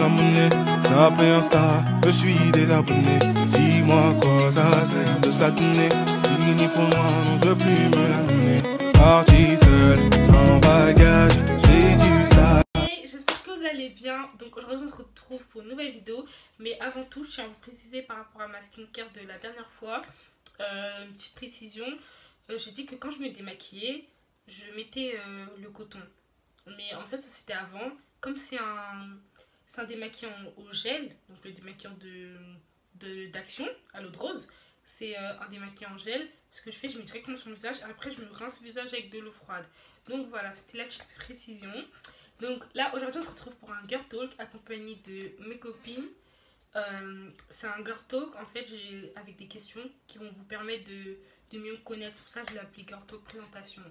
la monnaie, Snap et Insta, je suis désabonné. Dis-moi quoi ça sert de se la donner. Fini pour moi, non je veux plus me la donner. Parti seul, sans bagage, j'ai du sale. J'espère que vous allez bien. Donc aujourd'hui on se retrouve pour une nouvelle vidéo. Mais avant tout je tiens à vous préciser par rapport à ma skincare de la dernière fois. Une petite précision. J'ai dit que quand je me démaquillais, je mettais le coton. Mais en fait ça c'était avant. Comme c'est un démaquillant au gel, donc le démaquillant d'Action à l'eau de rose, c'est un démaquillant en gel. Ce que je fais, je mets directement sur mon visage. Après, je me rince le visage avec de l'eau froide. Donc voilà, c'était la petite précision. Donc là, aujourd'hui, on se retrouve pour un Girl Talk accompagné de mes copines. C'est un Girl Talk, en fait, avec des questions qui vont vous permettre de mieux me connaître. C'est pour ça que je l'ai appelé Girl Talk présentation.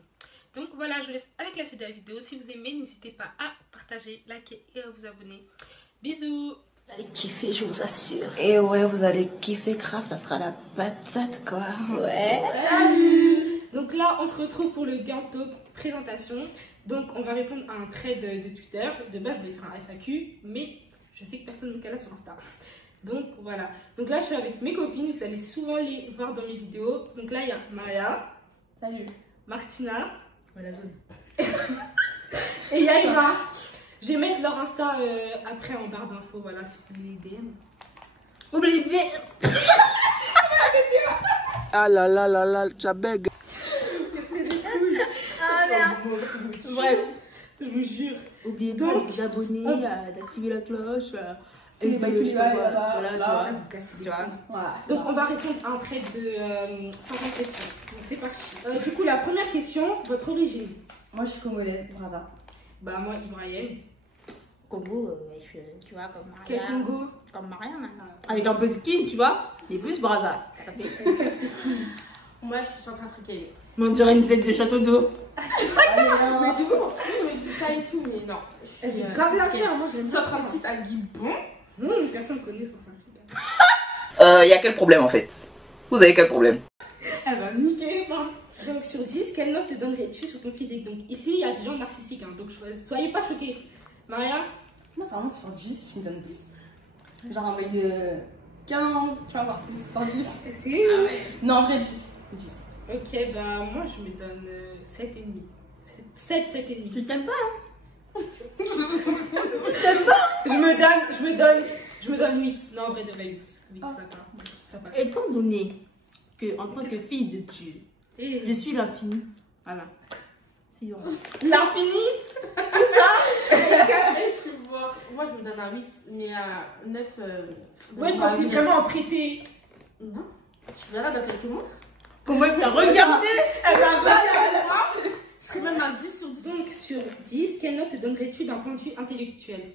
Donc voilà, je vous laisse avec la suite de la vidéo. Si vous aimez, n'hésitez pas à partager, liker et à vous abonner. Bisous! Vous allez kiffer, je vous assure. Et ouais, vous allez kiffer, grâce, ça sera la patate, quoi. Ouais. Salut! Donc là, on se retrouve pour le Girl Talk présentation. Donc, on va répondre à un thread de Twitter. De base, je voulais faire un FAQ, mais je sais que personne ne me cala sur Insta. Donc, voilà. Donc là, je suis avec mes copines. Vous allez souvent les voir dans mes vidéos. Donc là, il y a Maria. Salut. Martina. Ouais, la zone. Et Yaïma. Je vais mettre leur Insta après en barre d'infos, voilà, sur les DM. Oublie bien. Ah là là là là, ça bègue. Ah merde. Bref, je vous jure. Oubliez pas de vous abonner, d'activer la cloche. Et de je sais pas quoi. Voilà, tu vois. Voilà. Donc, on va répondre à un trait de 50 questions. Donc, c'est parti. Du coup, la première question, votre origine? Moi, je suis congolaise, Braza. Bah, moi, ivoirienne. Congo, tu vois, comme Maria. Quel Congo? Comme Maria maintenant. Avec un peu de skin, tu vois. Et plus Braza. Ça fait. Moi, je suis centrafricaine. On dirait une tête de château d'eau. Mais du coup, on me dit ça et tout, mais non. Elle est grave la faire, moi, j'aime bien. 136 à Guibon. Personne ne connaît centrafricaine. Y a quel problème en fait? Vous avez quel problème? Elle va niquer, non. Donc, sur 10, quelle note te donnerais-tu sur ton physique? Donc, ici, il y a des gens narcissiques, hein, donc soyez pas choqués. Maria? Moi, c'est vraiment sur 10, je me donne 10. Genre en mode 15, tu vois, encore plus, sur 10. C'est ah ouais. Non, en vrai, 10. Ok, bah moi, je me donne 7,5. 7,5. Tu t'aimes pas, hein? T'aimes pas? Je me donne 8. Non, en vrai, de 8, ça passe. Étant donné que, en tant que fille de Dieu, je suis l'infini. Voilà. Si, l'infini? Tout ça? Moi, je me donne un 8, mais à 9. Ouais, quand t'es vraiment prêtée. Non. Tu verras dans quelques mois. Comment tu as regardé? Je serais même un 10 sur 10. Donc, sur 10, quelle note te donnerais-tu d'un point de vue intellectuel?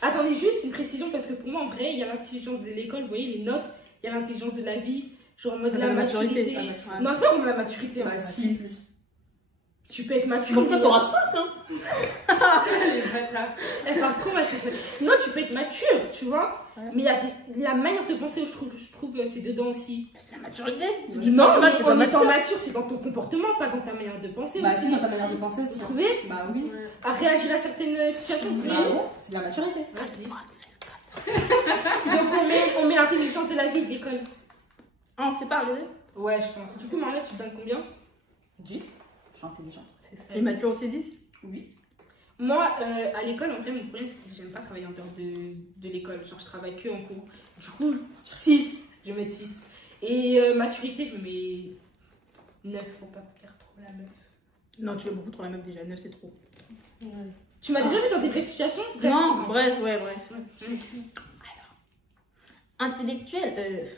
Attendez, juste une précision, parce que pour moi, en vrai, il y a l'intelligence de l'école, vous voyez, les notes, il y a l'intelligence de la vie, genre en mode la maturité. Non, c'est pas comme la maturité. Bah, si. Tu peux être mature. Donc, toi, t'auras 5, hein? Elle parle trop mal, c'est non, tu peux être mature, tu vois. Ouais. Mais il y a la manière de penser, je trouve c'est dedans aussi. C'est la maturité. Non, mais en étant mature, c'est dans ton comportement, pas dans ta manière de penser. Bah, aussi. si, dans ta manière de penser aussi. Vous trouvez? Bah oui. À réagir à certaines situations, vous bah, ouais. C'est de la maturité. Vas-y. Donc, on met l'intelligence de la vie de l'école. Ah, on sait parler. Ouais, je pense. Du coup, Maria, tu te donnes combien? 10. Je suis intelligente. Ça. Et mature aussi 10? Oui. Moi, à l'école, en vrai, mon problème, c'est que j'aime pas travailler en dehors de l'école. Genre, je travaille que en cours. Du coup, 6. Je vais mettre 6. Et maturité, je me mets 9 pour pas faire trop la meuf. Non, tu fais beaucoup trop la meuf déjà. 9, c'est trop. Ouais. Tu m'as déjà vu dans des vraies situations? Non, bref. Alors, intellectuel,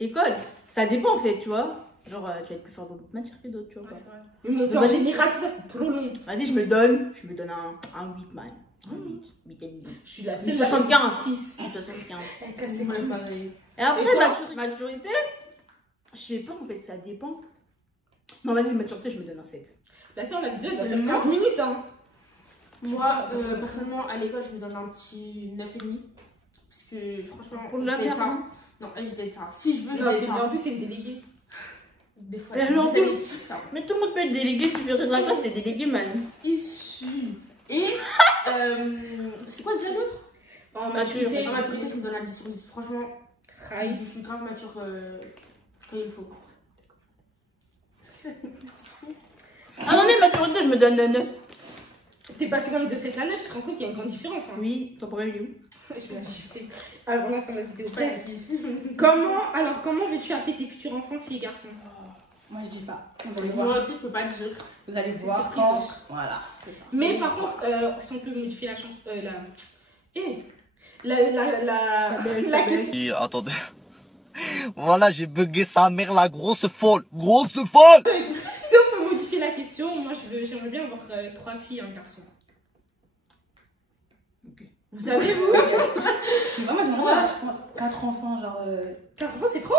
école, ça dépend en fait, tu vois. Genre, tu vas être plus fort dans d'autres matières que d'autres, tu vois. Ouais, c'est vrai. Mais mon en général, tout ça, c'est trop long. Vas-y, je me donne un 8, man. Un 8 et demi. Je suis la seule. 75, 6. 75. Et après, maturité, je sais pas, en fait, ça dépend. Non, vas-y, maturité, je me donne un 7. La seule, la vidéo, ça fait 15 minutes, hein. Moi, personnellement, à l'école, je me donne un petit 9,5. Parce que, franchement, pour la merde, non, j'étais ça. Si je veux, en plus, c'est une déléguée. Des fois, mais tout le monde peut être délégué, tu fais rire la classe, t'es délégué, man. Issu. Et, c'est quoi déjà l'autre? En Mature, maturité, je me donne un 10 sur 10. Franchement, je suis grave mature quand il faut. Attendez, maturité, je me donne 9. T'es passé quand même de 7 à 9, tu te rends compte qu'il y a une grande différence. Hein. Oui, ton problème il est où? Je vais la chiffrer. Avant la fin de la vidéo. Comment veux-tu appeler tes futurs enfants, filles et garçons? Moi je dis pas. Moi aussi, je peux pas dire. Vous allez voir surprise, quand. wesh. Voilà. Mais par contre, si on peut modifier la chance. La question. Attendez. Voilà, j'ai bugué sa mère, la grosse folle. Grosse folle! Si on peut modifier la question, moi j'aimerais bien avoir 3 filles et un garçon. Okay. Vous savez, vous? Moi je m'en je pense 4 enfants, genre. 4 enfants, c'est trop?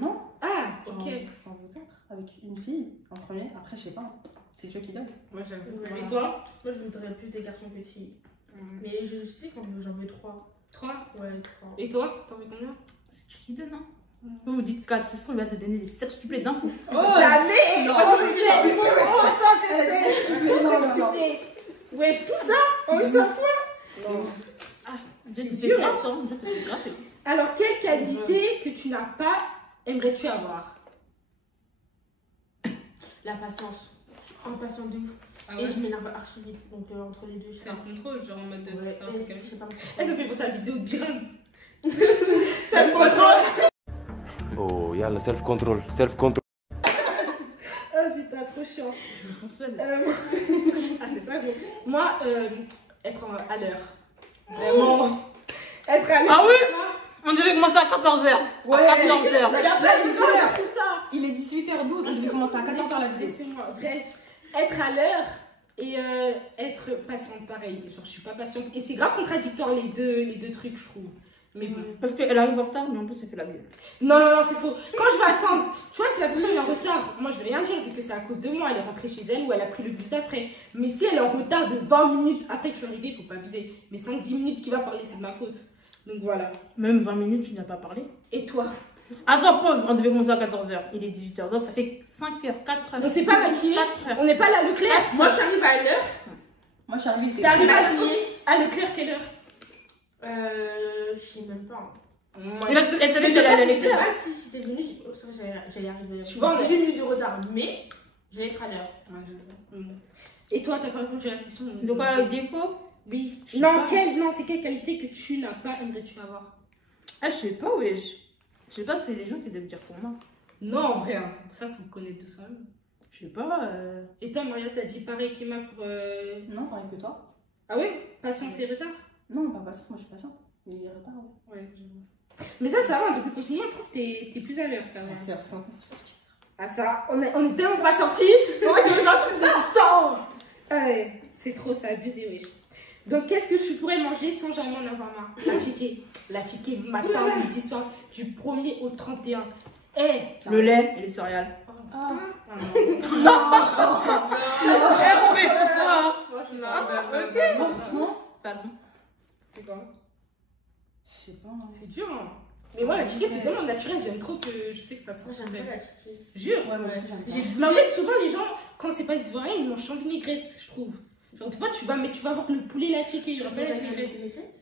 Non. Ah, ok. J'en veux 4 avec une fille en premier. Après, je sais pas. C'est Dieu qui donne. Moi j'avoue. Ouais. Et toi? Moi, je voudrais plus des garçons que de filles. Mais je sais quand j'en veux 3. 3? Ouais, 3. Et toi? T'en veux combien? C'est tu qui donne, hein? Vous dites 4, c'est ça, il va te donner des sextuplés d'un coup. Oh, jamais! Non, Wesh, tout ça en une seule fois? non. Dieu te C'est fait dur, grâce, hein. Dieu te fait grâce. Alors, quelle qualité que tu n'as pas aimerais-tu avoir? La patience. Je suis impatiente de ouf. Ah Et je m'énerve archi vite. Donc, entre les deux, je C'est un contrôle, genre en mode de Ouais, ça, un truc comme je sais ça. pas. Eh, ça fait penser à la vidéo de Biram. Self-control. Oh, y'a le self-control, self-control. Oh putain, trop chiant. Je me sens seule. Ah, c'est ça, gros. Moi, être à l'heure. Vraiment. Être à l'heure. Ah oui? On devait commencer à 14h. Ouais. À 14h. Regarde tout ça. Il est 18h12, je vais commencer à 14h la vidéo. Laissez-moi. Bref, être à l'heure et être patiente, pareil. Genre, je suis pas patiente. Et c'est grave contradictoire, les deux trucs, je trouve. Mais bon. Parce qu'elle arrive en retard, mais en plus, elle fait la gueule. Non, c'est faux. Quand je vais attendre, tu vois, si la personne est en retard, moi je vais rien dire vu que c'est à cause de moi. Elle est rentrée chez elle ou elle a pris le bus après. Mais si elle est en retard de 20 minutes après que je suis arrivée, il faut pas abuser. Mais 5-10 minutes qui va parler, c'est de ma faute. Donc voilà. Même 20 minutes, tu n'as pas parlé. Et toi? Attends, pause. On devait commencer à 14h. Il est 18h. Donc ça fait 5h, 4h. On s'est pas maquillé. 4h. On n'est pas là à Leclerc. Moi, je suis arrivée à l'heure. Moi je suis arrivée, T'es arrivée à Leclerc quelle heure? Je sais même pas. Et parce qu'elle savait qu'elle allait à l'école. Ah, si t'es venue, j'allais arriver. Tu vois, 18 minutes de retard, mais j'allais être à l'heure. Et toi, t'as pas répondu à la question? De quoi, défaut? Oui. Je sais Non, pas. c'est quelle qualité que tu n'as pas aimerais-tu avoir? Ah, je sais pas, wesh. Je sais pas, c'est les gens qui doivent dire pour moi. Non, en vrai, hein. Ça, faut connaître de soi-même. Je sais pas. Et toi, Maria, t'as dit pareil qu'Emma pour. Non, pareil que toi. Ah ouais? Patience et retard? Non, pas patience, moi je suis patiente. Mais il est retard, ouais. Ouais, j'avoue. Mais ça va, depuis le confinement, je trouve que t'es plus à l'heure, frère. C'est parce qu'on peut sortir. Ah, ça, on est tellement pas sortis. Moi, je me sortis du sang. Ouais, c'est trop, c'est abusé, wesh. Donc, qu'est-ce que je pourrais manger sans jamais en avoir marre? La ticket matin, midi, soir, du 1er au 31. Le lait et les céréales. Pardon. C'est quoi? Je sais pas. C'est dur, hein. Mais moi, la ticket, c'est tellement naturel. J'aime trop que je sais que ça sent. Moi, j'aime pas la ticket. Jure. Ouais, moi aussi, j'aime pas. Mais en fait, souvent, les gens, quand c'est pas ivoirien, ils mangent en vinaigrette, je trouve. Genre, des fois, tu vas voir le poulet, la ticket, genre, pas la vinaigrette.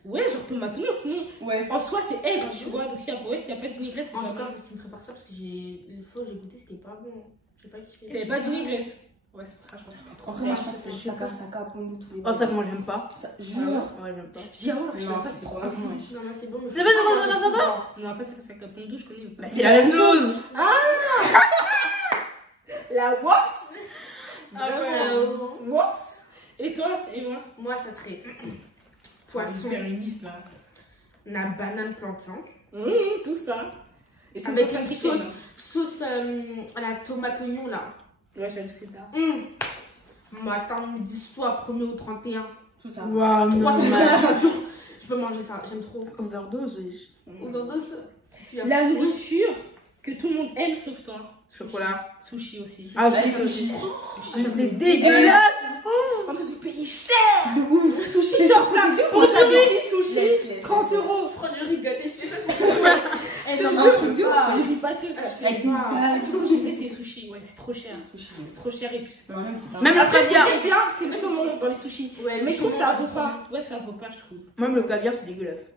Ouais, genre tomate, non, sinon, Ouais, en soi, c'est aigre, tu vois. Donc, s'il y a pas de vinaigrette, c'est En pas tout cas, bon. tu me prépares ça parce que le faux, j'ai goûté, c'était pas bon. J'ai pas kiffé. T'avais pas de vinaigrette? Ouais, c'est pour ça, je pense que c'était trop Franchement, moi je pense que ça cape bon goût tous les Oh, ça que moi j'aime pas. Jure. Ouais, j'aime pas. J'ai un Non, c'est trop bon. Non, mais c'est bon. C'est pas ça. Non, pas ça, ça capte mon dos, je connais. Bah, c'est la même chose. La wax? Ah ouais. What? Et toi? Et moi? Moi, ça serait poisson, Féministe, là. la banane plantain. Tout ça. Et c'est Avec ça une qui sauce à la tomate oignon là. Ouais, j'aime c'est ça. Matin, midi, soir, 1er au 31. Tout ça. Waouh, 3 mais par jour. Je peux manger ça, j'aime trop. overdose, wesh. Overdose. La nourriture que tout le monde aime sauf toi. Chocolat. Sushi aussi. Ah, Ouais, oui, sushi. sushi. C'est dégueulasse. En plus, vous payez cher. De ouf. Sushi sur place. Pour sushi. Laisse. 30 euros. Je prends le riz gâté, je t'ai fait. Elle est dans un truc de ouf. Les riz pâteuses. Avec des salades. Tout le monde disait c'est sushi. Ouais, c'est trop cher. C'est trop cher et puis c'est pas Ouais, c'est pas Même le Après, ce qui caviar. est bien, c'est le saumon dans les sushis. Ouais, Mais je trouve que ça vaut vaut pas. Ouais, ça vaut pas, je trouve. Même le caviar, c'est dégueulasse.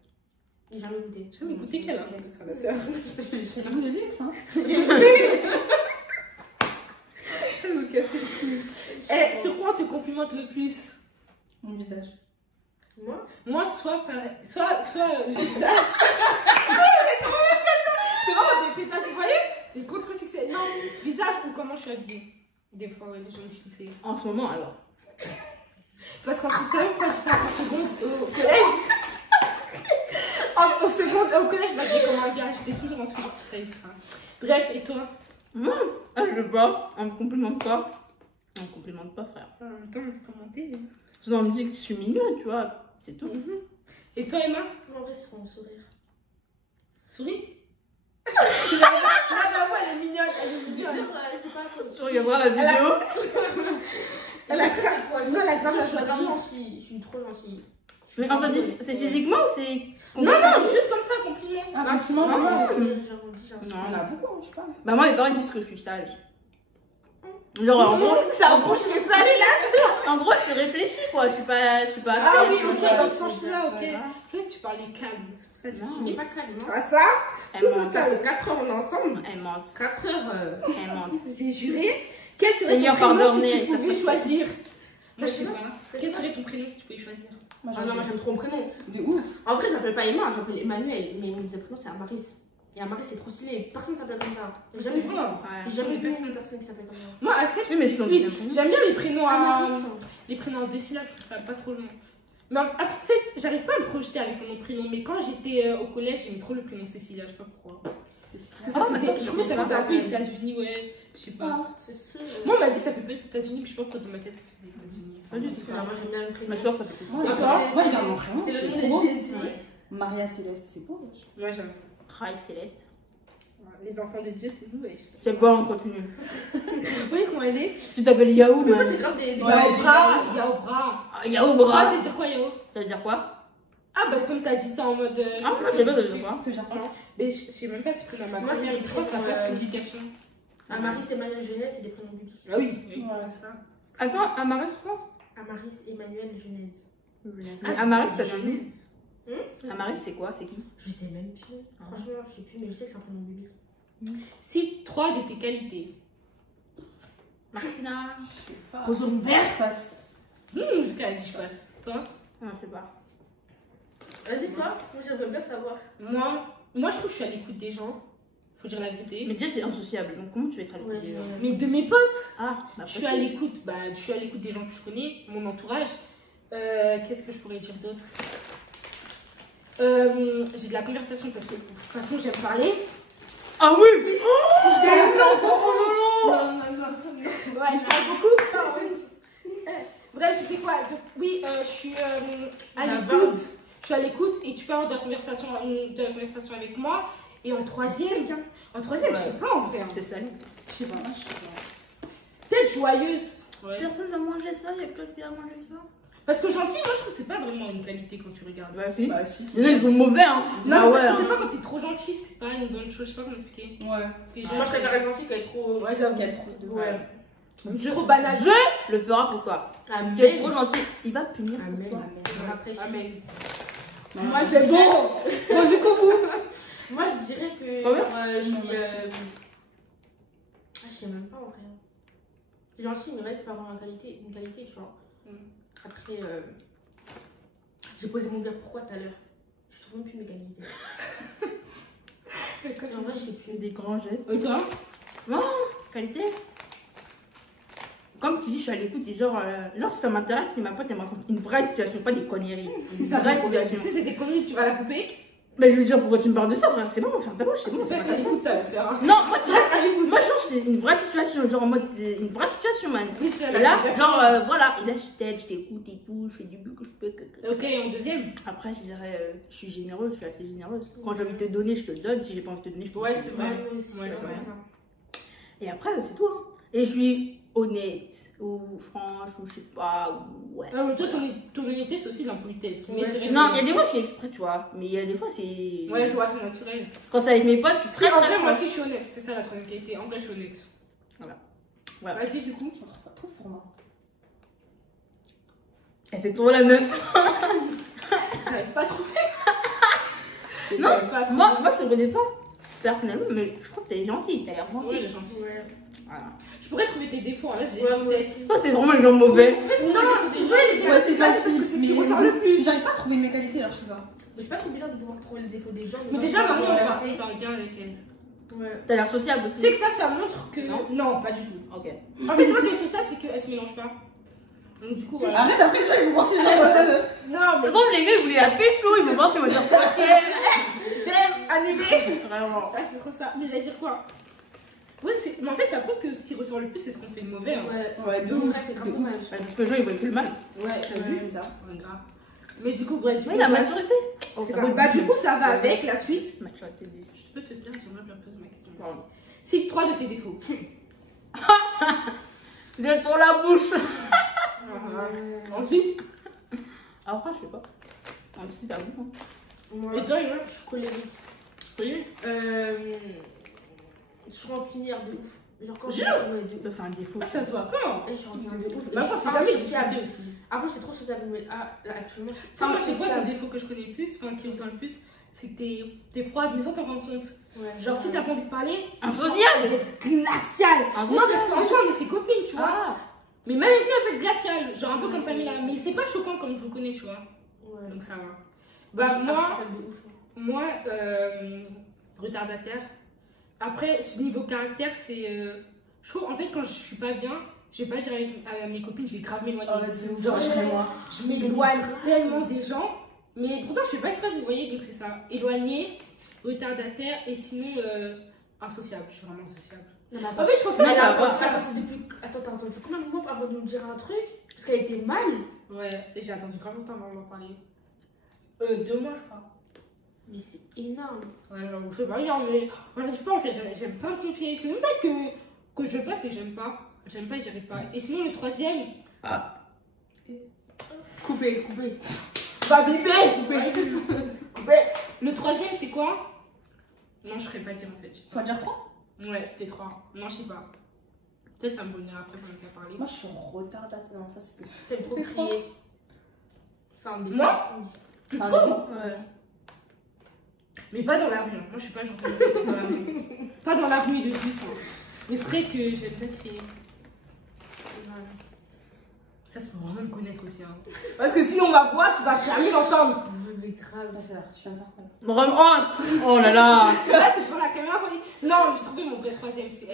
J'ai jamais goûté. J'ai jamais goûté quel argent de ça, la sœur. C'est le goût de luxe, hein. Ça me casse le cul. Eh, sur quoi on te complimente le plus? Mon visage. Moi, soit le visage. C'est vraiment des pétasses, vous voyez? Des contre-succès. Non, visage ou comment je suis habillée. Des fois, ouais, les gens me disent. En ce moment, alors. Parce qu'en seconde, quand je suis en seconde au collège. En seconde au collège, je m'habillais comme un gars. J'étais toujours en suite, ça y sera. Bref, et toi? Moi, je veux pas. On me complimente pas. On me complimente pas, frère. En même temps, on peut commenter. On me dit que je suis mignonne, tu vois. C'est tout. Et toi, Emma? En vrai, c'est mon sourire. Souris? J'avoue, elle est mignonne. Je sais pas quoi. Tu regarderas la vidéo. Elle a grave. Non, elle a grave. Je suis trop gentille. Je suis trop gentille. Mais quand t'as dit, c'est physiquement ou c'est. Non, juste comme ça, compliment. Ah, Simon, Non, on a beaucoup, je sais pas. Bah, moi, mes parents ils disent que je suis sage. Genre, en gros. Ça embauche les salés là. En gros, je suis réfléchie, quoi. Je suis pas axée. Ah oui, tu vois, ok, genre, dans ce sens-là, ok. Je croyais que tu parlais calme. C'est pour ça que Tu tu n'es pas calme, non? Ah, ça? Elle Tout mente. ça, les 4 heures, on est ensemble. Elle mente. 4 heures. Elle mente. J'ai juré. Quel serait Seigneur, ton prénom pardonnez, si tu ça pouvais se choisir? Moi, je sais pas. pas. Quel serait ton prénom si tu pouvais choisir? Moi, Ah non, moi j'aime trop mon prénom. de ouf. En vrai, je m'appelle pas Emma, je m'appelle Emmanuel. Mais mon deuxième prénom c'est Amaris. Et Amaris c'est trop stylé. Personne s'appelle comme ça. J'ai C'est jamais vu. vrai. Ouais. J'ai jamais vu une personne qui s'appelle comme ça. Moi, Axel, Oui, mais c'est ton fluide. deuxième prénom. J'aime bien les prénoms à. Amaris. Les prénoms en 2 syllabes, je trouve ça pas trop long. Mais en fait, j'arrive pas à me projeter avec mon prénom. Mais quand j'étais au collège, j'aimais trop le prénom Cécilia, je sais pas pourquoi. Parce que ça mais faisait, ça, je trouve que ça c'est faisait un pas peu mal. États-Unis, ouais. Je sais pas. C'est sûr. Moi, on m'a dit ça fait plus États-Unis, mais je sais pas pourquoi dans ma tête ça faisait États-unis. Pas du tout. Moi j'aime bien le prénom. Ma soeur s'appelle Cécile. Ouais, Et toi? moi, il a un prénom. C'est le c'est nom trop de beau. Jésus. Maria Céleste, c'est beau. Ouais, j'avoue. Rail Céleste. Les enfants de Dieu, c'est nous, ouais. C'est bon, on continue. Oui, comment elle est? Tu t'appelles Yahoo, Mais moi man. c'est grave des. Yao Bra, Yao Bra. Ah, Yahoo, Bra, bras. ça veut dire quoi, Yao? Ça veut dire quoi? Ah, bah, comme t'as dit ça en mode. Ah, moi, je sais pas, ça veut dire quoi? Ça veut dire quoi? Mais je sais même pas si c'est dans ma Moi, c'est première, des je pense que ça n'a pas de prénoms, signification. Amaris, Emmanuel, Genèse, c'est des prénoms bibliques. Ah oui, oui, Ouais. ça. Attends, Amaris, quoi? Amaris, Emmanuel, Genèse. Mais Amaris, ça vient d'où? Hum? Amaris, c'est quoi? C'est qui? Je sais même plus. Franchement, je sais plus, mais je sais que c'est un prénom biblique. Cite 3 de tes qualités. Martina. Poseau vert. Passe. Jusqu'à la dit, je passe. Toi? Ouais, je sais pas. Vas-y, toi. Moi j'aimerais bien savoir. Moi, je trouve que je suis à l'écoute des gens. Faut dire la vérité. Mais déjà, t'es insociable, donc comment tu vas être à l'écoute des gens? Mais de mes potes, Ah, bah, je suis à l'écoute. Bah, je suis à l'écoute des gens que je connais, mon entourage. Qu'est-ce que je pourrais dire d'autre? J'ai de la conversation parce que de toute façon, j'aime parler. Ah oui! Ouais, je parle beaucoup. Ah, oui. Bref, tu sais quoi? Oui, je suis à l'écoute. Je suis à l'écoute et tu peux avoir de la conversation avec moi. Et en troisième, je sais pas en vrai. C'est salé. Je sais pas. Peut-être joyeuse. Ouais. Personne n'a mangé ça, il y a que qui a mangé ça. Parce que gentil, moi je trouve que c'est pas vraiment une qualité quand tu regardes. Bah, si. Bah, si. Il y en a, ils sont mauvais, hein. Non, Ah ouais. des Hein. fois quand t'es trop gentil, c'est pas une bonne chose. Je sais pas comment expliquer. Ouais. Parce que les Moi gens- je préfère être gentille qu'être trop. Ouais, j'avoue. Il y a trop de. Ouais. Trop banal. Je le fera pour toi. Tu es trop gentil. Il va punir pour Amen. toi. Après, Amen. Moi, C'est bon. Bon, jusqu'au bout. moi je dirais que. Pas vrai? Je suis. Ah, je sais même pas en vrai. Gentil, mais là c'est pas vraiment une qualité, tu vois. Après, j'ai posé mon gars pourquoi tout à l'heure. Je trouve même plus mes qualités. En vrai, je sais plus. Des grands gestes. Et toi? Qualité. Comme tu dis, je suis à l'écoute et genre si ça m'intéresse, si ma pote elle me raconte une vraie situation, pas des conneries. Si Une vraie situation. Si c'est des conneries, tu vas la couper. Mais je veux dire, pourquoi tu me parles de ça, frère? C'est bon, ferme ta bouche, c'est bon, c'est C'est pas pas ta écoute ça, la sœur. Non, moi, moi, genre, c'est une vraie situation, genre en mode, une vraie situation, man. Oui, c'est Et là, genre, voilà, et là, je t'aide, je t'écoute et tout, je fais du but que je peux. Ok, et en deuxième? Après, je dirais, je suis généreuse, je suis assez généreuse. Quand j'ai envie de te donner, je te donne, si j'ai pas envie de te donner, je te Ouais, donne. c'est vrai. Moi aussi, Ouais, c'est vrai. Et après, c'est tout, hein. Et je suis honnête, ou franche, ou je sais pas, ou ouais. Ah, mais toi, ton honnêteté, c'est aussi de l'impolitesse. Mais c'est vrai Non, que- il y a des fois, je suis exprès, tu vois, mais il y a des fois, c'est. Ouais, je vois, c'est naturel. Quand c'est avec mes potes, je suis Si, très en très vrai, moi proche. aussi, je suis honnête. C'est ça la troisième qualité. En vrai, je suis honnête. Voilà. Ouais. Vas-y, du coup. J'en trouve pas trop pour moi. Elle fait trop la meuf. J'arrive pas à trouver. Non, moi je te connais pas personnellement, mais je trouve que t'es gentille, t'as l'air gentille. Oui, gentil. Ouais. Voilà. Je pourrais trouver tes défauts, hein, là j'ai Ouais, moi des aussi. Toi, c'est vraiment les gens mauvais. Non, c'est vrai, Ouais, c'est parce facile. que c'est ce qui mais ressort le plus. J'arrive pas à trouver mes qualités, alors je sais pas. Mais c'est pas trop bizarre de pouvoir trouver les défauts des gens. Mais déjà, Marie, on ouais. parle bien avec elle. Ouais. T'as l'air sociable Tu sais aussi. que ça montre que. Non, pas du tout. Ok. En fait, c'est pas qu'elle est sociable, c'est qu'elle se mélange pas. Donc, du coup, voilà. Arrête, après, tu vas vous penser genre. Non, mais. Par exemple, les gars, ils voulaient la pécho, ils vont voir si on va dire ok. Annulé. Vraiment. Ah, c'est trop ça. Mais j'allais dire quoi? Ouais, mais en fait, ça prouve que ce qui ressort le plus, c'est ce qu'on fait de mauvais. Hein. Ouais, de ouf. C'est grave dommage. Parce que les gens, ils voient que le mal. Ouais, t'as vu ça. Ouais, grave. Mais du coup, ouais, du Oui, coup, la bah, maturité. c'est pas- bah, du coup, ça va avec la suite. Maturité 10. Je peux te dire, j'aimerais bien poser ma question. Pardon. Cite 3 de tes défauts. J'ai trop la bouche. Ensuite, Après, je sais pas. Ensuite, t'as vu. Moi, et toi, Emma? je suis colérique. Oui. Je suis rancunière de ouf. Genre quand Jure. ouais, de ouf. Ça, c'est un défaut. Ah, ça se voit pas. Je suis rancunière de ouf. Bah, Je moi, suis c'est jamais insociable. discuté aussi. Avant, j'étais trop sociable, mais là, actuellement, je suis Tu sais, moi, c'est quoi ton insociable. défaut que je connais le plus, enfin, qui ressort le plus? C'est que t'es froide, mais sans t'en rendre compte. Ouais. Genre, si t'as pas envie de parler, Insociable. glacial. Ah, Non, parce qu'en soi, on est ses copines, tu vois. Ah. Mais même avec nous, elle peut être glaciale. Genre, un peu Ouais, comme c'est Pamela. vrai. Mais c'est pas choquant comme je vous connais, tu vois. Ouais. Donc, ça va. Bah, Je suis moi, insociable de ouf. moi retardataire. Après, ce niveau caractère, c'est. Je trouve, en fait, quand je suis pas bien, je vais pas dire à mes copines, je vais grave m'éloigner. Genre, je m'éloigne tellement des gens. Mais pourtant, je fais pas exprès, vous voyez, donc c'est ça. Éloigné, retardataire et sinon insociable. Je suis vraiment insociable. Non, mais En attends, fait, je pense pas que mais c'est attends, insociable. c'est depuis. Attends, t'as attendu combien de moments avant de nous dire un truc? Parce qu'elle était mal. Ouais, et j'ai attendu combien de temps avant d'en parler 2 mois, je crois. Mais c'est énorme. Ouais, genre, je sais pas, mais on dit pas en fait, j'aime pas me confier. C'est même pas que je passe et j'aime pas. J'aime pas et j'y arrive pas. Et sinon, le troisième. Coupé. Bah, bébé coupé. Le troisième, c'est quoi? Non, je saurais pas dire en fait. Faut dire 3. Ouais, c'était 3. Non, je sais pas. Peut-être ça me revenir après quand on t'a parlé. Moi, je suis retardataire. Non, ça, c'était. T'aimes trop C'est crier. C'est un défaut. Moi Tu Ah, trouves? Ouais. Mais pas dans la rue. Hein. Moi, je suis pas genre dans la rue. Pas dans la rue de tous. Hein. Mais c'est vrai que j'aime bien crier. Ça, c'est faut vraiment me connaître aussi. Hein. Parce que si on va voir, tu vas jamais l'entendre. Mais grave. Je viens de faire quoi? Vraiment. Oh là là. Là, c'est pour la caméra. Non, j'ai trouvé mon vrai troisième. C'est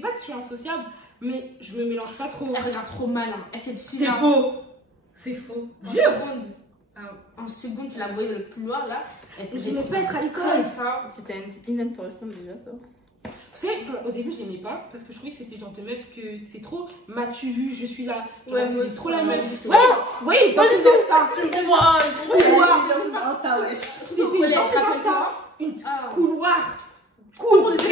pas que je suis insociable, mais je me mélange pas trop. Elle regarde trop mal. Hein. Et cette fille. C'est faux. C'est faux. En seconde, tu la voyais dans le couloir là. Je ne pas être à l'école. Ça. C'était inintéressant déjà, ça. Vous savez, au début, je l'aimais pas parce que je trouvais que c'était le genre de meuf que c'est trop. M'as-tu vu, je suis là. Ouais, moi c'est aussi, trop la ouais. meuf. Ouais, vous voyez, dans ses Insta. Tu me comprends. Couloir. Insta, wesh. C'était dans ses Insta. Une couloir. Cours de J'ai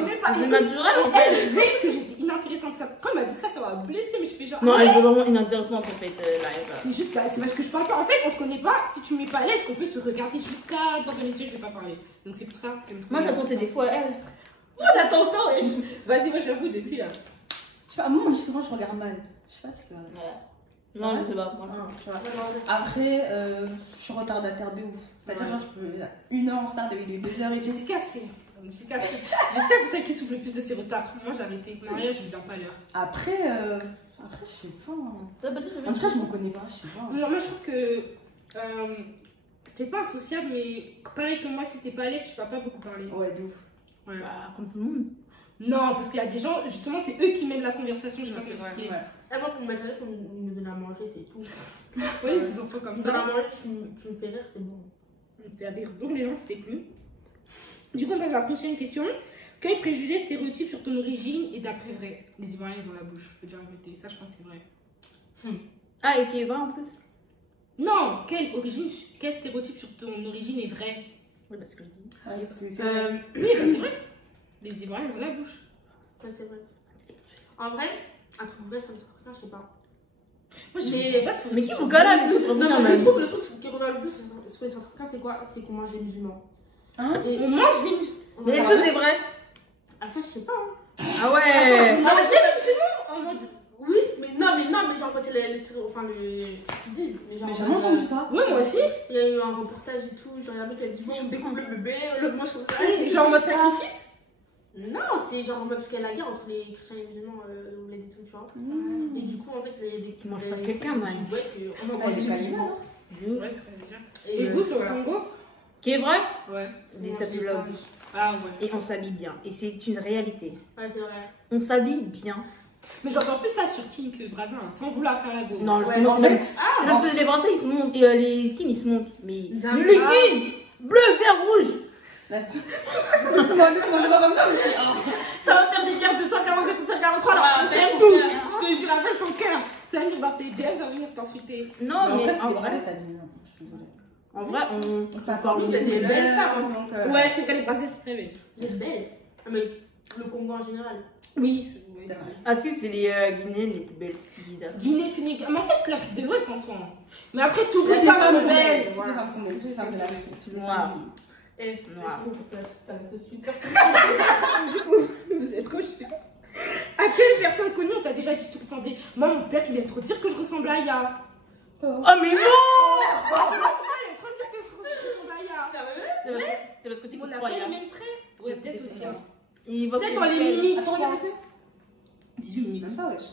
même pas. C'est naturel en Elle fait. disait que j'étais inintéressante. Quand elle m'a dit ça, ça m'a blessée, mais je fais genre. Non, elle est vraiment inintéressante en fait, live. C'est juste, c'est parce que je parle pas. En fait, on se connaît pas. Si tu me mets pas à l'aise, on peut se regarder jusqu'à droit dans les yeux, je vais pas parler. Donc c'est pour ça que. Moi, j'attends ses défauts à elle. Oh, t'attends tant, wesh. Vas-y, moi j'avoue, depuis là. Je sais pas, moi, souvent, je regarde mal. Je sais pas si c'est vrai. Non, je sais pas. Non, je sais pas. Après, je suis retardataire de ouf. C'est-à-dire, genre, je peux 1 heure en retard de 2 heures et tout. Jessica, c'est celle qui souffre le plus de ses retards. Moi, j'ai arrêté. Mariage, je viens pas à l'heure. Après, je sais pas. En tout cas, je me connais pas, je sais pas. Moi, je trouve que t'es pas insociable, mais pareil que moi, si t'es pas à l'aise, tu vas pas beaucoup parler. Ouais, de ouf. Ouais. Bah, comme tout le monde. Non, parce qu'il y a des gens, justement, c'est eux qui mènent la conversation. Je sais pas Ouais, comment expliquer. ouais. Ah, moi, pour me mettre à l'aise, faut me donner à manger, c'est tout. Oui, des enfants comme Tu me donnes à ça. manger, tu me fais rire, c'est bon. T'es avec donc les gens, c'était plus. Du coup, on passe à la prochaine question. Quel préjugé, stéréotype sur ton origine et d'après vrai? Les Ivoiriens, ils ont la bouche. Faut déjà arrêter. Ça, je pense que c'est vrai. Ah, et qui est vrai en plus. Non, quel stéréotype sur ton origine est vrai? Oui, parce que je dis. Ouais, c'est Oui, bah c'est vrai. Les Ivoiriens, ils ont la bouche. Ouais, c'est vrai. En vrai, un truc vrai, ça me surprend, je sais pas. Moi, je Mais- sais pas si- Mais qui vous gala les autres Non, non, mais même. le truc qui revient le plus sur les Centrafricains, c'est quoi? C'est qu'on mange des musulmans. Hein? Et On mange des Mais est-ce que c'est vrai? Ah, ça, je sais pas. Hein. Ah ouais. Ah, c'est bon en mode. Oui, mais genre, quand il y a ils disent. Mais Mais j'ai jamais entendu ça. Oui, moi aussi. Il y a eu un reportage et tout. Genre, il y a un mec qui a dit bon, je découvre le bébé, le mange comme ça. Et genre en mode sacrifice. Non, c'est genre en mode parce qu'il y a la guerre entre les chrétiens et les musulmans, on l'a dit tout, tu vois. Et du coup, en fait, il y a des. Tu manges pas quelqu'un, man. On mange des musulmans. Ouais, c'est bien. Et vous, sur le Congo? Qui est vrai? Ouais. Des sapes-love. Ah ouais. Et on s'habille bien. Et c'est une réalité. Ouais, c'est vrai. On s'habille bien. Mais j'entends plus ça sur King que Brazin, sans vouloir faire la go. Non, Ouais, c'est en même. fait, C'est parce que les Brassens ils se montent et les Kings ils se montent. Mais les Ah. Kings, bleu, vert, rouge. Laisse-moi, c'est pas comme ça aussi. Ça va faire des cartes de 142, 243, alors Ouais, c'est c'est tous. tout. Je te jure, après ton cœur. Ça va venir dans tes DM, ça va venir t'insulter. Non, En mais vrai, c'est en des vrai, Brasiers, ça dit non. Je suis désolée. en vrai, Ça parle parle vous êtes des de belles femmes, donc. Ouais, c'est vrai, les Brasiers, c'est très bien. Vous êtes belles. Ah, mais le Congo en général. Oui, C'est vrai. Ah si, c'est les Guinéennes les plus belles filles. Guinée, Sénégal. Mais en fait, l'Afrique de l'Ouest en soi. Mais après, toutes Toutes les les femmes femmes sont sont belles. belles. Toutes les femmes sont belles. Toutes les femmes de l'Afrique. Toutes les Noires. femmes. Eh, Noir. du coup, vous êtes trop chiant. À quelle personne connue on t'a déjà dit que tu ressemblais? Moi, mon père, il aime trop dire que je ressemble à Aya. Oh mais non. Il aime trop dire que je ressemble à Aya. C'est parce que t'es On a croyant. pas les mêmes traits. Ouais, peut-être aussi. Hein. Il va Peut-être dans les limites. Attends, regarde ici. 18 minutes. Même pas, wesh.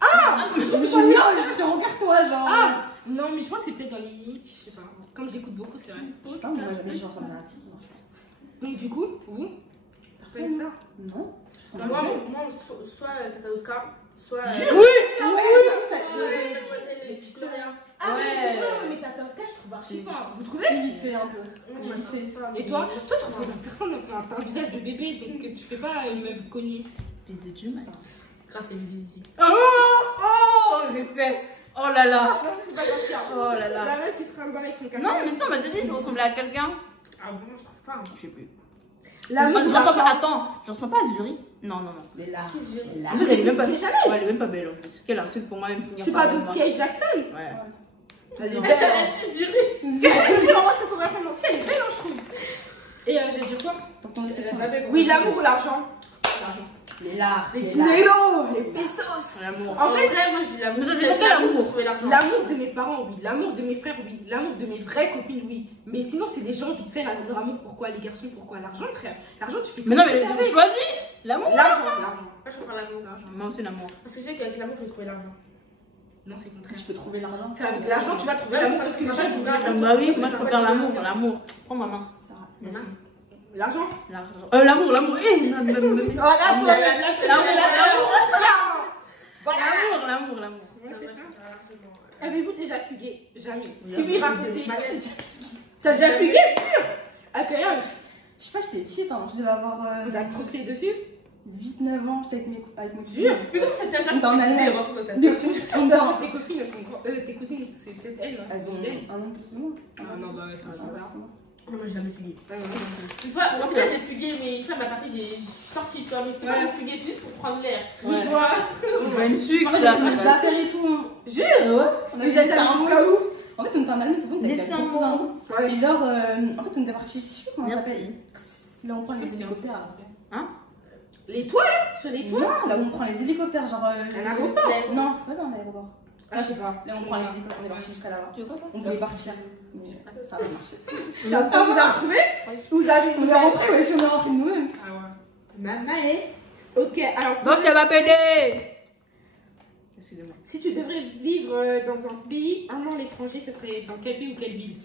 Ah! Non, je regarde-toi, genre. Ah! Non, mais je pense que c'est peut-être dans les limites. Je sais pas. Comme j'écoute beaucoup, c'est vrai. Je sais pas, moi, jamais je ressemble à un type. Donc, du coup, vous? Personne ça? Non. Moi, soit Tata Oscar, soit. Les petites rien. Ah Ouais. ouais, mais Tata Oscar, je trouve archi pas. Vous trouvez? C'est vite fait un peu. Vite fait. Et toi? Toi, tu ressembles à personne, enfin, t'as un visage de bébé, donc tu fais pas une meuf connue. C'est de Dieu, ça. Grâce à une visite. Oh, j'ai fait. Oh là là. Non, c'est pas gentil. Hein. Oh là là. La meuf qui se remballe avec son café. Non, mais ça, on m'a dit que je ressemblais à quelqu'un. Ah bon, je trouve pas. Hein. Je sais plus. La Je meuf, ressemble pas. Attends, je ressemble pas à Jury. Non, non, non. Mais là. En fait, elle est même pas. C'est Chanel. Ouais, elle est même pas belle en plus. Quel insulte pour moi, même si. Tu parles de Sky Jackson? Ouais. Elle est Non. belle. Elle dit jury. Vraiment, c'est son vrai prénom. Si, elle est belle, hein, je trouve. Et j'ai dit quoi? T'entends les questions? Oui, l'amour ou l'argent? Les lards. Les dineros, les pesos. L'amour. En vrai, moi, j'ai l'amour. Mais ça, c'est pas quel amour? Trouver l'argent. l'amour de mes parents, oui. L'amour de mes frères, oui. L'amour de mes vraies copines, oui. Mais sinon, c'est les gens qui te font leur amour. Pourquoi les garçons? Pourquoi l'argent, frère? L'argent, tu fais. Mais non, mais j'ai choisi l'amour. L'argent. Moi, je préfère l'amour l'argent. Moi aussi, l'amour. Parce que je sais qu'avec l'amour, je vais trouver l'argent. Non, c'est le contraire. Je peux trouver l'argent. C'est avec l'argent, tu vas trouver l'amour. Parce que déjà, je veux l'argent. Bah oui, moi je préfère l'amour. L'amour. Prends ma main. Merci. L'argent? L'amour, l'amour. Voilà, toi, L'amour, l'amour. Ouais, c'est ça. Avez-vous déjà fugué? Jamais. Si oui, racontez. T'as déjà fugué, sûr? À quel âge? Je sais pas, j'étais petite, hein. Je devais avoir. T'as trop crié dessus? 8-9 ans, j'étais avec mes cousines. Jure. Mais comme c'était un On est en Allemagne. On Attends. tes copines, elles sont tes cousines, c'est peut-être elles. hein, Elles c'est ont elles. un an de plus que moi. Ah non, bah ouais, ça va pas. Non, moi, j'ai jamais fugué. Ouais, ouais, ouais. Une fois, moi, c'est là, j'ai fugué, mais une fois, elle m'a tapé, j'ai sorti, tu vois. Mais c'était pas Ouais. pour fuguer, c'est juste pour prendre l'air. Oui, je vois. C'est pas une sucre, En fait, ça. j'ai fait des affaires et tout. Hein. Jure. On Vous avait êtes fait allés un jusqu'à où? En fait, on était en Allemagne, c'est bon, on était avec Laissez un mon cousin. mot. Et genre, en fait, on était partis, je sais plus comment ça Merci. s'appelle. Là, on prend les hélicoptères. L'étoile? Sur l'étoile? Non, là où on prend les hélicoptères, genre. Un aéroport? Non, c'est pas dans l'aéroport. Ah, je sais pas. Là, on prend les hélicoptères, on est parti jusqu'à là-bas. Tu veux quoi, toi? On voulait partir. Mais ça a pas marché. Ça vous a retrouvé? Vous avez. On est rentré, ouais, on est rentré de nous-mêmes. Ah ouais. Maman, Ok, alors. Non, ça va péter. Excusez-moi. Si tu devrais vivre dans un pays, un an à l'étranger, ce serait dans quel pays ou quelle ville?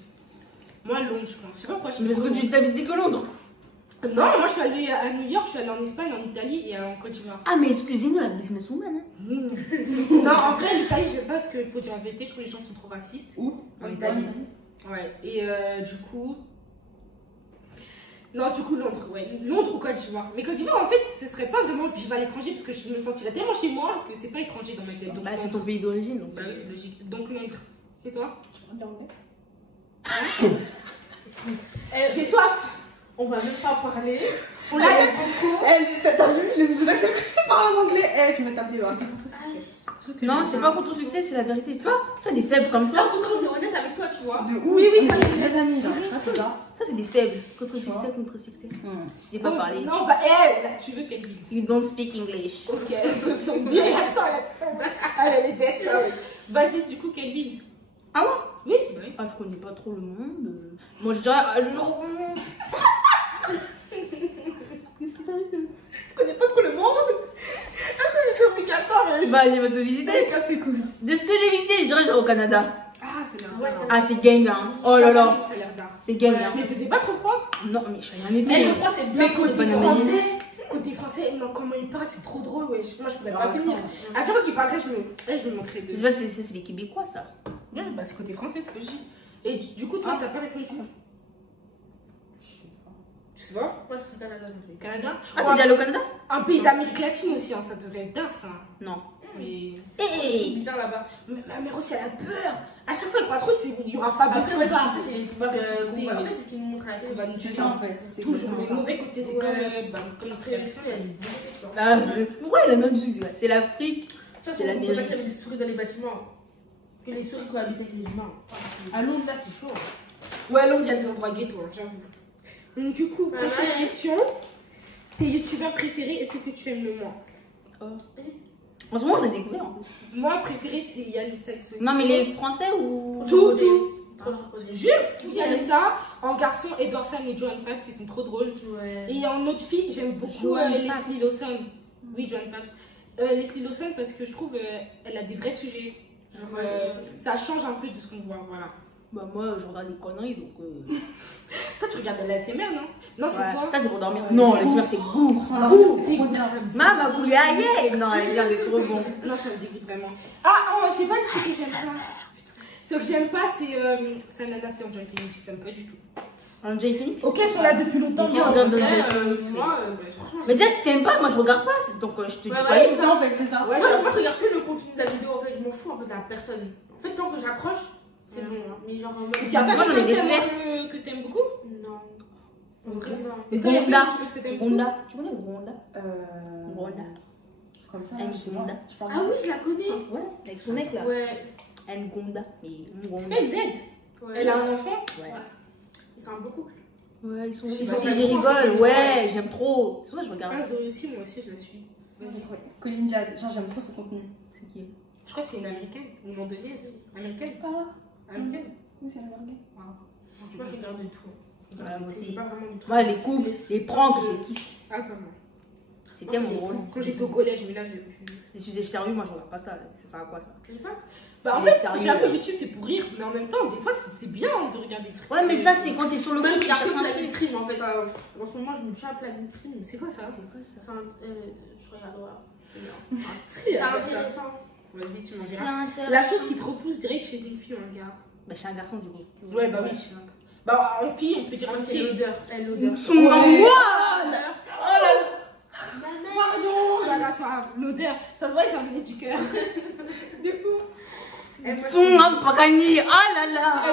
Moi, Londres, je pense. Je sais pas pourquoi je Mais est-ce que tu t'as visité que Londres? Non, moi je suis allée à New York, je suis allée en Espagne, en Italie et en Côte d'Ivoire. Ah, mais excusez-nous, la businesswoman. Hein. Non, en vrai, l'Italie, je sais pas parce qu'il faut dire la vérité, je trouve que les gens sont trop racistes. Où? En Italie. Ouais, et du coup. Non, du coup, Londres, ouais. Londres ou Côte d'Ivoire. Mais Côte d'Ivoire, en fait, ce serait pas vraiment vivre à l'étranger parce que je me sentirais tellement chez moi que c'est pas étranger dans ma tête. Donc, Bah, c'est Londres. ton pays d'origine. Donc. Bah oui, c'est logique. Donc, Londres. Et toi? J'ai soif! on va même pas parler. On l'a fait beaucoup. T'as vu les jeux qui parlent en anglais? Je me tape les doigts. Non, c'est pas contre ton succès, c'est la vérité. Tu vois des faibles comme toi. Là, au contraire, on est honnête avec toi, tu vois. vois. Oui, ça les amis, genre, c'est ça. Ça, c'est des faibles. Contre succès. Je sais pas parler. Non, bah, là, tu veux qu'elle vive. You don't speak English. Ok, son vieil accent là, elle est tête, ça. Vas-y, du coup, Kelvin. Ah, moi? Oui. Ah, je connais pas trop le monde. Moi, je dirais. Qu'est-ce qui t'arrive? Je connais pas trop le monde. Ah, c'est obligatoire. Bah, allez, va te visiter. C'est cool. De ce que j'ai visité, je dirais genre au Canada. Ah, ça a l'air Ah, c'est gang, hein. Oh là là. Ça a l'air d'art. C'est gang, hein. Mais il faisait pas trop froid. Non, mais je suis rien été. Mais côté français, non, comment il parle, c'est trop drôle, wesh. Moi, je pourrais pas tenir. À chaque fois qu'il parlerait, je me moquerais de. C'est les Québécois, ça. Ouais, bah, c'est côté français, ce que je dis. Et du coup, toi, t'as pas répondu? Tu sais pas? Moi, c'est le Canada. Canada? Ah, t'es déjà allé au Canada? Un pays d'Amérique latine aussi, hein, ça devrait être d'art, ça. Non. Mais. C'est bizarre là-bas. Ma mère aussi, elle a peur. À chaque fois, elle croit trop qu'il n'y aura pas besoin de En fait, c'est ce qui nous montre à la télé. C'est ça, en fait. C'est toujours les mauvais côtés. C'est comme notre élection, il y a des bons côtés. Pourquoi il a même dit c'est l'Afrique? C'est l'Amérique. Il y avait des souris dans les bâtiments. Que les souris cohabitent avec les humains. À Londres, là, c'est chaud. Ouais, Londres, il y a des endroits ghetto, j'avoue. Donc, du coup, prochaine question. Tes youtubeurs préférés, est-ce que tu aimes le moins? En ce moment, je l'ai découvert. Moi, préféré, c'est Yann Sex. Non, mais les Français ou. Tout. Jure, il y a ça. En garçon, Edward San et Joan Paps, ils sont trop drôles. Ouais. Et en autre fille, j'aime beaucoup Leslie Lawson. Oui, Joan Paps. Leslie Lawson, parce que je trouve elle a des vrais sujets. Genre, ça change un peu de ce qu'on voit, voilà. Bah, moi, je regarde des conneries, donc. Toi, tu regardes la SMR, non? Non, c'est toi. Ça, c'est pour dormir. Non, la SMR, c'est goût. Maman, bouillaye. Non, la SMR, c'est trop bon. Non, ça me dégoûte vraiment. Ah, je sais pas si c'est que j'aime pas. Ce que j'aime pas, c'est Sanana, c'est Enjoy Phoenix. J'aime pas du tout. Enjoy Phoenix? Ok, ils sont là depuis longtemps. Qui regarde Enjoy Phoenix? Mais déjà, si t'aimes pas, moi, je regarde pas. Donc, je te dis pas c'est ça, en fait, c'est ça. Moi, je regarde que le contenu de la vidéo, en fait. Je m'en fous, en fait, de la personne. En fait, tant que j'accroche, c'est bon. Mais genre, moi, j'en ai découvert. Que t'aimes beaucoup? Non. Gonda. Gonda. Tu connais Gonda? Gonda. Comme ça, Gonda. Ah oui, je la connais. Ouais, avec son mec là. Ouais. Gonda. NZ. Elle a un enfant? Ouais. Ils sont un beau couple. Ouais, ils rigolent. Ouais, j'aime trop. C'est pour ça que je regarde. Ah, Zoé aussi, moi aussi, je la suis. Colin Jazz. Genre, j'aime trop son contenu. C'est qui? Je crois que c'est une américaine. Une londonienne. Américaine? Américaine? Oui, c'est américaine. Moi, je regarde de tout. Ouais, moi aussi. Pas vraiment du tout. Ouais, les couples, les pranks, je kiffe. Ah, comment? C'est tellement drôle. Quand j'étais au collège, mais là, j'ai plus. Les sujets sérieux, moi, je regarde pas ça. Ça sert à quoi ça? C'est ça? Bah, en fait, j'avoue, YouTube, c'est pour rire, mais en même temps, des fois, c'est bien de regarder des trucs. Ouais, mais ça, c'est quand t'es sur le coup, coup, tu cherches un Planet Crime, en fait. En ce moment, je me tue à Planet Crime. C'est quoi ça? Je regarde, voilà. C'est intéressant. Vas-y, tu m'en diras. La chose qui te repousse direct chez une fille ou un gars? Bah, chez un garçon, du coup. Ouais, bah oui. Bah, en fille, on peut dire c'est l'odeur. L'odeur. Son moi! Pardon! L'odeur, ça se voit, ça venait du cœur. Du coup. Son Ampagani, oh là là!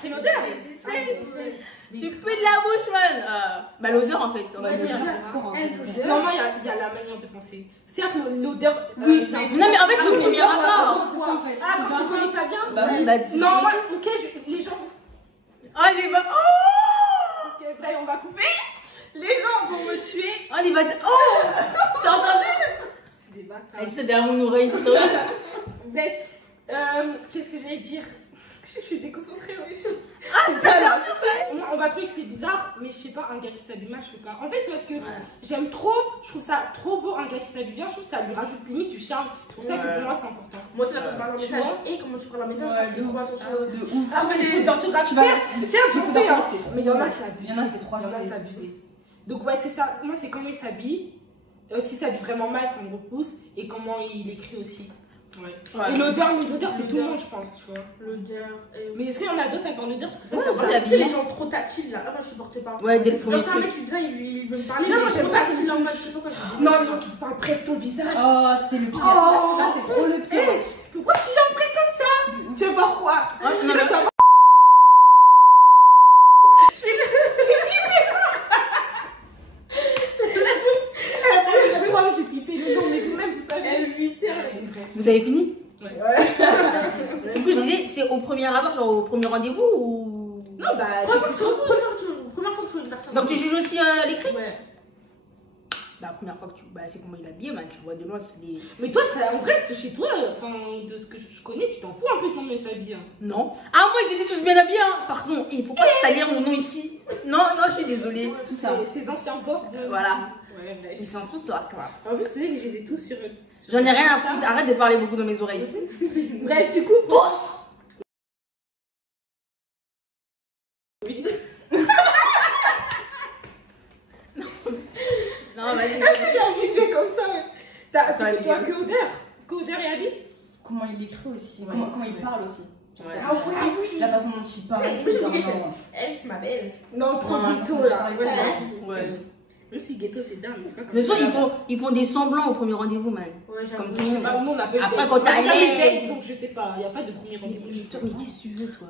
C'est l'odeur. Tu fais de la bouche, man! Bah, l'odeur en fait, on va dire. Non, moi, il y a la manière de penser. Certes, l'odeur. Oui, non, mais en fait, c'est au premier rapport. Ah, quand tu connais pas bien? Bah, oui, bah, dis. Non, moi, ok, les gens. Oh, les va. Oh! Ok, bref, on va couper. Les gens vont me tuer. Oh, les va. Oh! T'as entendu? C'est des bâtards. Elle dit ça derrière mon oreille. Bref, qu'est-ce que j'allais dire? Je suis déconcentrée, oui. Ah, ça alors, je sais! On va trouver que c'est bizarre, mais je sais pas, un gars qui s'habille mal, je sais pas. En fait, c'est parce que j'aime trop, je trouve ça trop beau, un gars qui s'habille bien, je trouve que ça lui rajoute limite du charme. C'est pour ça que pour moi, c'est important. Moi, c'est la façon de parler en message et comment tu parles en message. Je fais trop attention. De ouf. Ah, mais les fautes d'orthographe, certes, j'en fais, mais il y en a, c'est abusé. Il y en a, c'est trop abusé. Donc, ouais, c'est ça. Moi, c'est comment il s'habille. Si ça s'habille vraiment mal, ça me repousse. Et comment il écrit aussi. Ouais. Et l'odeur, c'est tout le monde, je pense, tu vois. L'odeur. Mais est-ce qu'il y en a d'autres à part l'odeur? Parce que ça, tu sais, les gens trop tactiles là. Moi, je supporte pas. Ouais, dès le premier. Genre, c'est un mec qui dit ça, il veut me parler. Moi, j'aime pas tactile, normal, je sais pas quoi je dis. Non, les gens qui te parlent près de ton visage. Oh, c'est le pire. Oh, ça, c'est trop le pire. Pourquoi tu viens près comme ça? Tu veux voir quoi? Non, mais tu vas j'ai pipé le nom, mais vous-même, vous savez. Vous avez fini? Ouais. Du coup, je disais, c'est au premier abord, genre au premier rendez-vous ou... Non, bah, première fois que tu vois une personne. Donc tu juges aussi l'écrit? Ouais. La première fois que tu... Bah, c'est comment il est habillé, man. Tu vois de loin, c'est des... Mais toi, en vrai, chez toi, enfin, de ce que je connais, tu t'en fous un peu comment il s'habille. Non. Ah, moi, ils étaient tous bien habillés, hein. Par contre, il faut pas salir mon nom ici. Non, je suis désolée. Tout ça. Ces anciens bords. Voilà. Ouais, bref. Ils sont tous dans la classe. En plus, je les ai tous sur... J'en ai rien à foutre. Arrête de parler beaucoup dans mes oreilles. Bref, du coup, boss. Oui. Non, vas-y. Est-ce qu'il est arrivé comme ça? T'as que odeur. Que odeur et habit. Comment il écrit aussi, Ouais, comment il parle aussi. Ouais. Ah oui. La façon dont il parle. Elle, ma belle. Non, trop ghetto là. Ouais. Même si ghetto c'est dingue, mais c'est pas comme Mais soit ils font des semblants au premier rendez-vous, man. Ouais, Comme tout le monde. Nous, on a pas eu de Après, date. quand t'as Moi, j'ai jamais eu de allé- date, donc je sais pas, il n'y a pas de premier rendez-vous. Mais qu'est-ce que tu veux, toi?